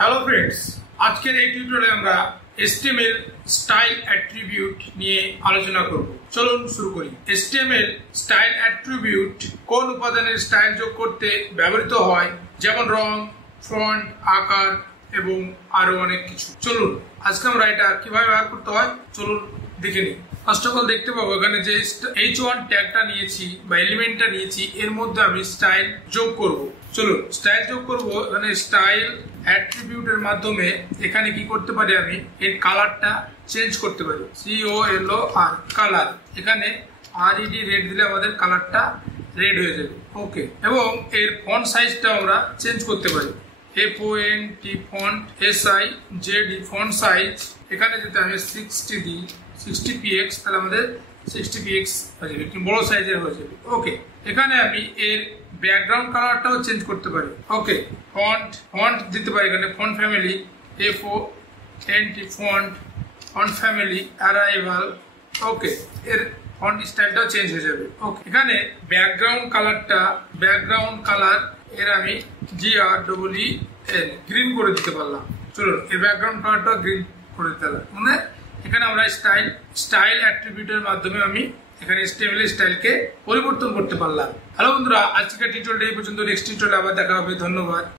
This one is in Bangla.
হ্যালো ফ্রেন্ডস, আজকের এই টিউটোরিয়ালে আমরা HTML স্টাইল অ্যাট্রিবিউট নিয়ে আলোচনা করব। চলুন শুরু করি। HTML স্টাইল অ্যাট্রিবিউট কোন উপাদানের স্টাইল যোগ করতে ব্যবহৃত হয়, যেমন রং, ফন্ট, আকার এবং আরো অনেক কিছু। চলুন আজকে আমরা এটা কিভাবে ব্যবহার করতে হয় চলুন দেখে নিই। ফার্স্ট অফ অল দেখতে পাবো এখানে যে h1 ট্যাগটা নিয়েছি বা এলিমেন্টটা নিয়েছি, এর মধ্যে আমি স্টাইল যোগ করব। চলুন স্টাইল যোগ করব। এখানে স্টাইল অ্যাট্রিবিউটের মাধ্যমে এখানে কি করতে পারি, আমি এর কালারটা চেঞ্জ করতে পারি। COLOR কালার, এখানে RED রেড দিলে আমাদের কালারটা রেড হয়ে যাবে। ওকে, এবং এর ফন্ট সাইজটা আমরা চেঞ্জ করতে পারি। FONT font, SIZD font size, এখানে যদি আমি 60 দিই, 60px, তাহলে আমাদের 60px হয়ে যাবে, একটু বড় সাইজের হয়ে যাবে। ওকে, এখানে আমি এর ব্যাকগ্রাউন্ড কালারটাও চেঞ্জ করতে পারি। ওকে, ফন্ট দিতে পারি, এখানে font family FONT font family arrival. Okay, এর ফন্ট স্টাইলটাও চেঞ্জ হয়ে যাবে। ওকে, এখানে ব্যাকগ্রাউন্ড কালার এর আমি GREEN গ্রিন করে দিতে পারলাম। চলুন এর ব্যাকগ্রাউন্ড কালারটা গ্রিন করে দিতে পারলাম। মানে এখানে আমরা স্টাইল অ্যাট্রিবিউটের মাধ্যমে আমি এখানে HTML স্টাইলকে পরিবর্তন করতে পারলাম। হ্যালো বন্ধুরা, আজকের টিউটোরিয়ালটা এই পর্যন্ত। নেক্সট টিউটোরিয়ালে আবার দেখা হবে। ধন্যবাদ।